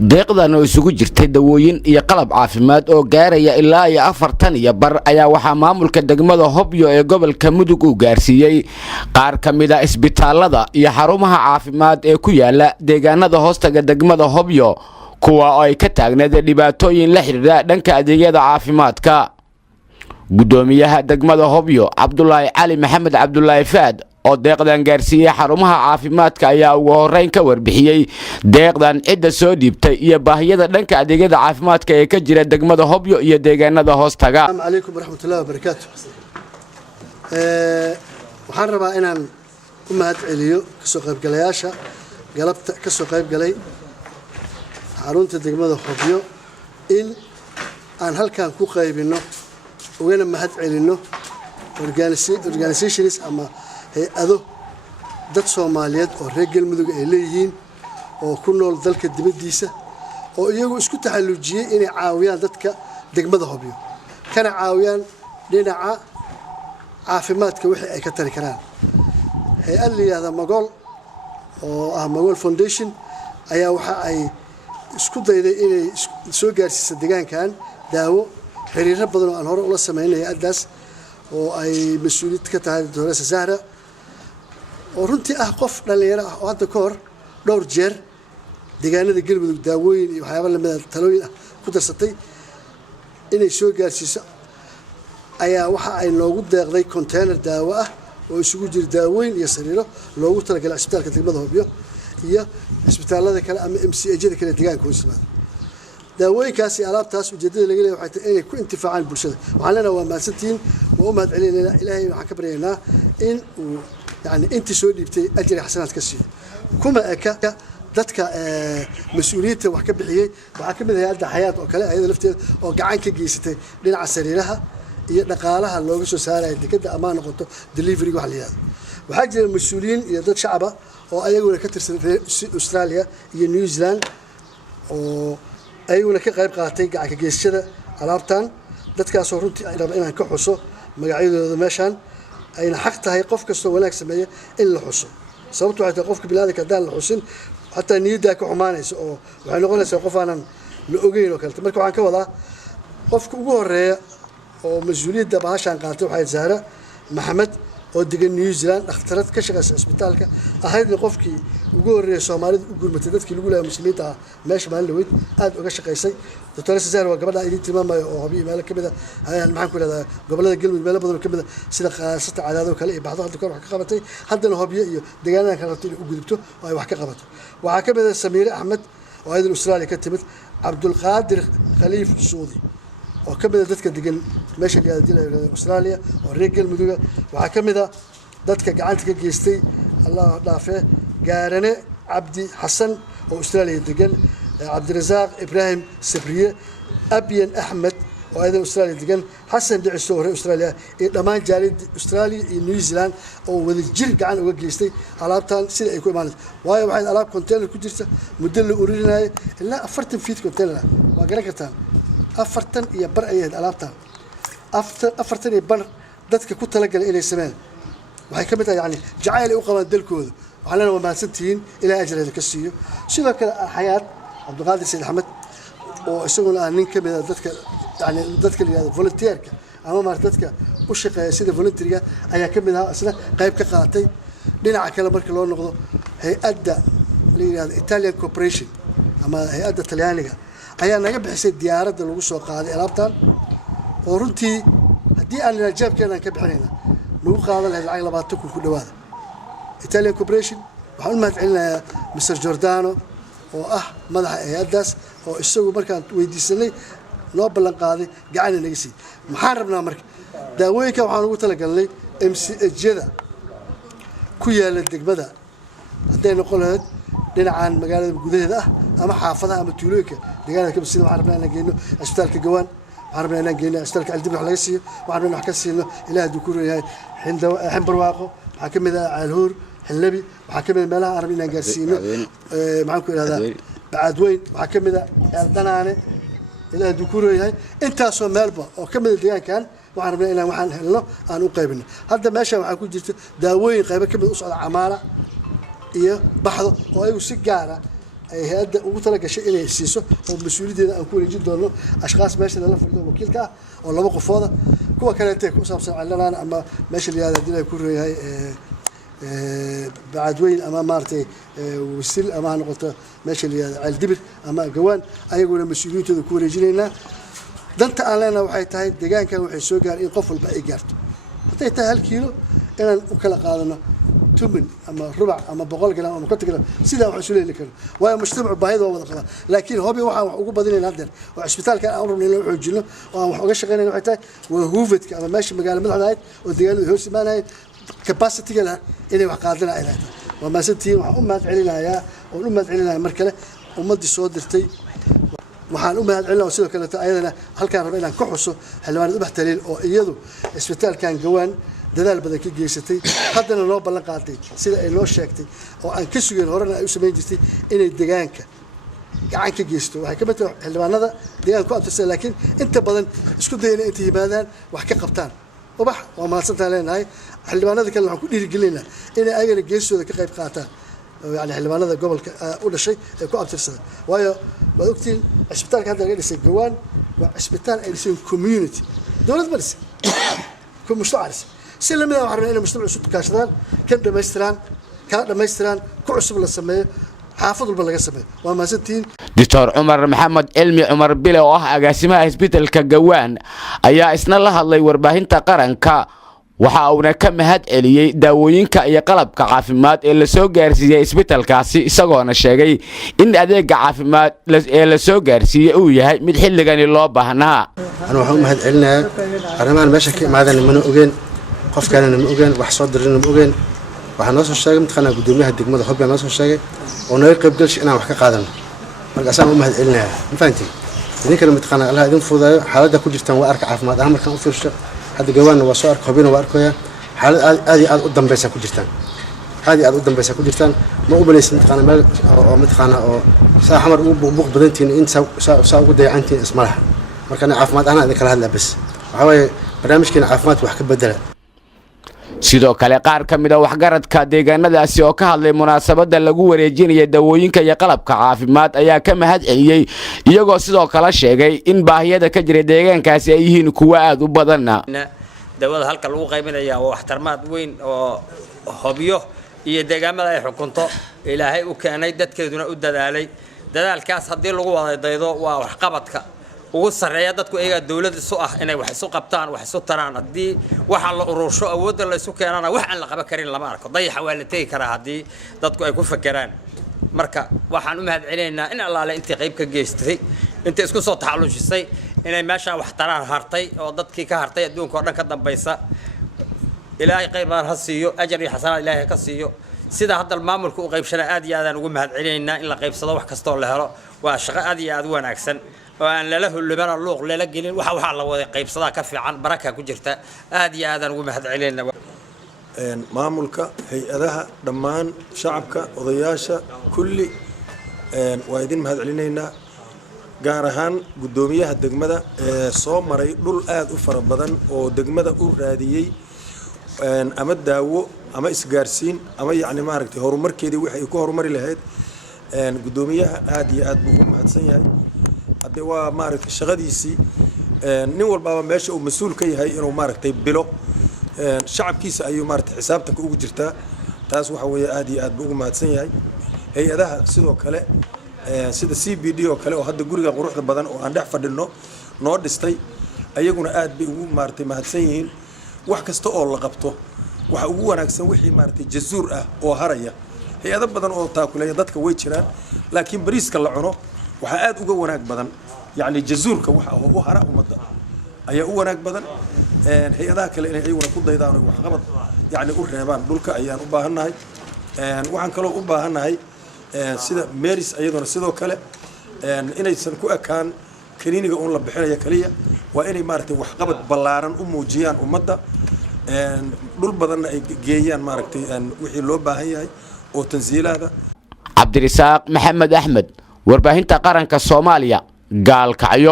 deeqdan oo isugu jirtay dawooyin iyo qalab caafimaad oo gaaraya ilaa iyo 40 iyo bar ayaa waxa maamulka degmada Hobyo ee gobolka Mudug uu gaarsiiyay qaar kamid ah isbitaalada iyo xarumaha caafimaad ee ku yaala deegaanada hoostaga degmada Hobyo kuwa ay ka taagneed dhibaatooyin la xiriira dhanka adeegyada caafimaadka. gudoomiyaha degmada Hobyo Cabdullaahi Cali Maxamed Cabdullaahi Faad oo deeqdan gaarsiiyay xarumaha caafimaadka ayaa ugu horeyn ka warbixiyay deeqdan cidda soo dhiibtay iyo baahiyada dhanka adeegyada caafimaadka ee ka jira degmada Hobyo iyo deegaanada hoostaga. Assalaamu alaykum waraxmatullaahi wabarakaatuh. waxaan rabaa inaan u mahadceliyo kasoo qaybgalayaasha galabta kasoo qaybgalay xarunta degmada Hobyo in aan halkaan ku qaybino ugana mahadcelino organizations ama hay'ado dad Soomaaliyeed oo reer Galmudug ay leeyihiin oo ku nool dalka dibadiisa oo iyagu isku taxallujiyay inay caawiyaan dadka degmada Hobyo kana caawiyaan dhinaca caafimaadka wixii ay ka tari karaan. hay'ad la yiraahdo Magol oo ah Magol Foundation ayaa waxa ay isku dayday inay soo gaarsiiso deegaankan daawo xiriir badan oo aan hore ula sameynay hay'adaas oo ay mas'uuliyad ka tahay Dowladda Sahara oo runtii ah qof dhalinyaro ah oo hadda ka hor dhowr jeer deegaanada Galmudug daawooyin iyo waxyaabo lamid ah talooyin ah ku darsatay inay soo gaarsiiso ayaa waxa ay noogu deeqday container daawo ah oo isugu jira daawooyin iyo sariiro loogu talagalay isbitaalka degmada Hobyo iyo isbitaalada kale ama MCA-jada kale deegaanka hoos yimaada. daawooyinkaas iyo alaabtaas ujeedada laga leeyahay waxay tahay inay ku intifaacaan bulshada. waxaan leenahay waa mahadsantiin waa u mahadcelinaynaa ilaahay waxaan ka baryaynaa in uu يعني أنت سوي بتي أجر حسنات كسي كما أكا dadka mas'uuliyadda wax ka bixiyay waxa kamid ah hay'adda Xayaat oo kale ayada lafteeda oo gacan ka geysatay dhinaca sariiraha iyo dhaqaalaha looga soo saaray dekedda amaan noqoto delivery wax liyaad. waxa jira mas'uuliyiin iyo dad shacab ah oo ayaguna ka tirsan Australia iyo New Zealand oo ayaguna ka qayb qaatay gacan ka geysashada alaabtan dadkaas oo runtii ay rabaan inaan ka xuso magacyadooda meeshan ayna xaq tahay qof kasto wanaag sameeyo in la xuso sababtoo ah qofka bilaadanka hadaan la xusin hatta niyada ka xumaanayso oo waxay noqonaysaa qof aanan la ogeyn oo kale. marka waxaan ka wadaa qofka ugu horeeya oo mas'uuliyadda baashan qaatay waxay Zahra Maxamed oo degan New Zealand dhakhtarad ka shaqeysa isbitaalka ahaydna qofkii ugu horeeyay Soomaalida u gurmatay dadkii lagu leeyahay muslimiinta meesha maalin aad uga shaqeysay. Dr. Zahra waa gabadha idin tilmaamayo oo Hobyo meel ka mid ah ayaan maxaan ku leedahay gobolada Galmudug meel badan oo ka mid ah sida qaasata cadaado kale iyo baxdo hadda ka wax ka qabatay haddana Hobyo iyo deegaanada kale rabtay u gudubto oo ay wax ka qabato. waxa ka mid ah Samiire Axmed oo aydan Australia ka timid Abdul Qaadir Khaliif Suudi oo ka mid ah dadka degan meesha gaadiidada Australia oo reer Galmudug waxa ka mid ah dadka gacanta ka geystay Allah dhaafee Gaarane Abdi Xasan oo Australia degan Abdirazaaq Ibrahim Sabriye Abiyan Ahmed oo aydan Australia degan Xasan Dhiciso oo reer Australia iyo dhamaan jaalid Australia iyo New Zealand oo wada jir gacan uga geystay alaabtan sida ay ku imaanayso. waayo waxay alaab container ku jirta muddo la ururinay ilaa 40 feet container waa garan kartaan 40 iyo bar ay alaabtan 40 iyo bar dadka ku talagalay inay sameeyaan waxay ka mid tahay yani jacayl u qabaan dalkooda. waxaan leenahay waa mahadsantiin ilaahay ajreeda ka siiyo. sidoo kale Xayaat Abdulqaadir Said Axmed oo isaguna nin ka mid ah dadka yani dadka la yiraahdo volunteerka ama mar dadka u shaqeeya sida volunteeriga ayaa ka mid ah asna qayb ka qaatay. dhinaca kale markii loo noqdo hay'adda la yiraahdo Italian Corporation ama hay'adda Talyaaniga ayaa naga bixisay diyaaradda lagu soo qaaday alaabtan oo runtii haddii aan rajaabkeena ka bixinayna lagu qaadan lahayd lacag 20 ku dhawaada. Italian Corporation waxaan u mahadcelinayaa Mr. Giordano oo ah madaxa hay'addaas oo isagu markaan weydiisanay loo ballan qaaday gacan inaga sii. maxaan rabnaa marka daawooyinka waxaan ugu talagalnay MCA-jada ku yaala degmada hadday noqon lahayd dhinacan magaalada gudaheeda ah ama xaafadaha ama tuulooyinka deegaanada ka sida waxaan rabnaa inaan geeyno isbitaalka Gawaan waxaan rabnaa inaan geeyno isbitaalka Aldib wax laga siiyo waxaan rabnaa wax ka siino ilaahay duu ku reeyay Ximbarwaaqo waxaa ka mid ah Caalhuur Xinlabi waxaa ka mid ah meelaha arab inaan gaarsiino maxaan ku yiraahdaa Bacadweyn waxaa ka mid ah Eldanaane ilaahay duu ku reeyay intaasoo meelba oo ka mid ah deegaankan waxaan rabnaa inaan waxaan helno aan u qaybino. hadda meesha waxaa ku jirta daawooyin qayb ka mid u socda Camaara iyo Baxdo oo ay si gaar ah ay hay'adda ugu tala gashay inay siiso oo mas'uuliyadeeda aan ku wareejin doono ashqaas meesha la fadhiyo wakiilka ah oo laba qofooda kuwa kale ee ku saabsan ciladan ama meesha la yiraahdo dilay ku reeyay بعدوين أما مارتي وسيل أما نقطة ماشي اللي على الدبر أما جوان أيقول المسؤولين تذكر رجلنا دنت علينا وحيتها دجان كانوا يحسوا قال يقفل بقى جارت حتى هالكيلو أنا وكلا قالنا تمن أما ربع أما بقول كلام أما كنت كلام سيدا وحسولي اللي كانوا ويا مجتمع بهذا وضع لكن هو بيوحى وعقوب بدين نادر وعسبتال كان أمر من اللي عجله وحوجش غيرنا وحيتها وهوفت كأما ماشي مقال من هذا ودجال هوس ما هاي كباسيتي كلا إني وحقادنا إلى هذا وما سنتين وأمهات علينا يا وأمهات علينا مركلة ومدي صودرتي وحان أمهات علينا وسيلة كانت أيضا هل كان ربنا كحوسه حلوان ذبح تليل أو يدو إسبتال كان جوان دلال بدك جيستي حتى لو بلن قاعدين سيدا إنه شاكتي أو أن كسرين هورنا أيوسمين جستي إن الدجانك gacanka geysto waxay ka mid tahay xildhibaanada deegaanka ku abtirsan laakiin inta badan isku dayeen inta yimaadaan wax ka qabtaan وبح وما سنتين هاي حلبان هذا كله كل يرجلنا إن أجل جيسو ذا كقيب قاطع يعني حلبان هذا قبل أول شيء يكون أكثر سنة ويا بدوكتين السبتال هذا غير السجوان والسبتال اللي كوميونيتي دولة برس كل مستعار سلمنا وحرنا مستمع صوت كاشدان كان دميستران كعصب للسماء حافظ البلغة السماء وما سنتين دكتور عمر محمد علمي عمر بيله oo ah agaasimaha isbitaalka Gawaan ayaa isna la hadlay warbaahinta qaranka waxa uu ka mahad celiyay daawooyinka iyo qalabka caafimaad ee la soo gaarsiiyay isbitaalkaasi isagoona sheegay in adeega caafimaad ee la soo gaarsiiyay uu yahay mid xilligan loo baahnaa أنا waxaan mahad celinayaa arrimahan meesha ka imaadeen mana ogeyn qofkana ma ogeyn wax soo dirin ma ogeyn waxaan noo soo sheegay mid qana gudoomiyaha degmada Hobyo noo soo sheegay oo naga qayb galshay inaan wax ka qaadano marka asaan u mahad celinayaa ma fahantiin idinkana mid qana Allah idin fududeeyo xaaladda ku jirtaan waa arka caafimaad ahaan markaan u fiirsho hadda Gawaanna waa soo arka Hobyona waa arkaya xaalad aad u dambaysa ku jirtaan aad u dambaysa ku jirtaan ma u balaysan mid qana meel oo mid qana oo saa xamar u buuq badantiin in saa ugu dayacantiin ismalaha marka caafimaad ahaan idin kala hadlaa bas waxa way barnaamijkeena caafimaad wax ka bedela sidoo kale qaar ka mid ah waxgaradka deegaanadaasi oo ka hadlay munaasabada lagu wareejinaya dawooyinka iyo qalabka caafimaad ayaa ka mahad celiyay iyagoo sidoo kale sheegay in baahiyada ka jira deegaankaasi ay yihiin kuwa aad u badan dawada halka lagu qaybinayaa waa waxtarmaad weyn oo Hobyo iyo deegaamada ay xukunto ilaahay u keenay dadkeeduna u dadaalkaas hadii lagu wada daydo waa wax qabadka ugu sareeya dadku ayaga dawladda isu ah inay wax isu qabtaan wax isu taraan hadii waxa la urursho awoodda la isu keenana wax aan la qaban karin lama arko dayaxa waa la tagi karaa hadii dadku ay ku fakaraan marka waxaan u mahad celinaynaa in allaale intii qayb ka geystay intii isku soo taxalluujisay inay meesha wax taraan hartay oo dadkii ka hartay adduunka oo dhan ka dambaysa ilaahay qayb baan ha siiyo ajar iyo xasanaad ilaahay ka siiyo sida hadda maamulku u qaybshana aad iyo aad ugu mahad celinaynaa in la qaybsado wax kasto la helo waa shaqo aad iyo aad u wanaagsan وأن لا له اللي بنا اللوق لا لقين وح الله وذي قيب صداقة في عن بركة كجرتا آدي آذان ومهد علينا maamulka hay-adaha dhammaan shacabka odayaasha kulli waa idin mahad celinaynaa gaar ahaan gudoomiyaha degmada ee soo maray dhul aad u fara badan oo degmada u raadiyay ama daawo ama isgaarsiin ama yacni maaragtay horumarkeedii wixii ku horumari lahayd gudoomiyaha aad iyo aad buu u mahadsan yahay hadda waa maaragtay shaqadiisii nin walba meesha uu mas'uul ka yahay inuu maaragtay bilo shacabkiisa ayuu maaragtay xisaabtanka ugu jirtaa taas waxa weeye aad iyo aad buu ugu mahadsan yahay hay-adaha sidoo kale sida CBD oo kale oo hadda guriga quruxda badan oo aan dhex fadhino noo dhistay ayaguna aad bay ugu maaragtay mahadsan yihiin wax kasta oo la qabto waxa ugu wanaagsan wixii maaragtay jazuur ah oo haraya hay-ado badan oo taakuleeya dadka way jiraan laakiin bariiska la cuno waxa aad uga wanaag badan yani jazuurka waxa uu hara umada ayaa u wanaag badan hay-adaha kale inay ayaguna ku daydaan oo wax qabad yani u reebaan dhulka ayaan u baahanahay waxaan kaloo u baahanahay sida Maris ayaduna sidoo kale inaysan ku ekaan kaniiniga oo la bixinayo kaliya waa inay maaragtay wax qabad ballaaran u muujiyaan umada dhul badan ay geeyaan maaragtay wixii loo baahan yahay oo tansiilada Cabdirisaaq Maxamed Axmed warbaahinta qaranka Soomaaliya gaalkacyo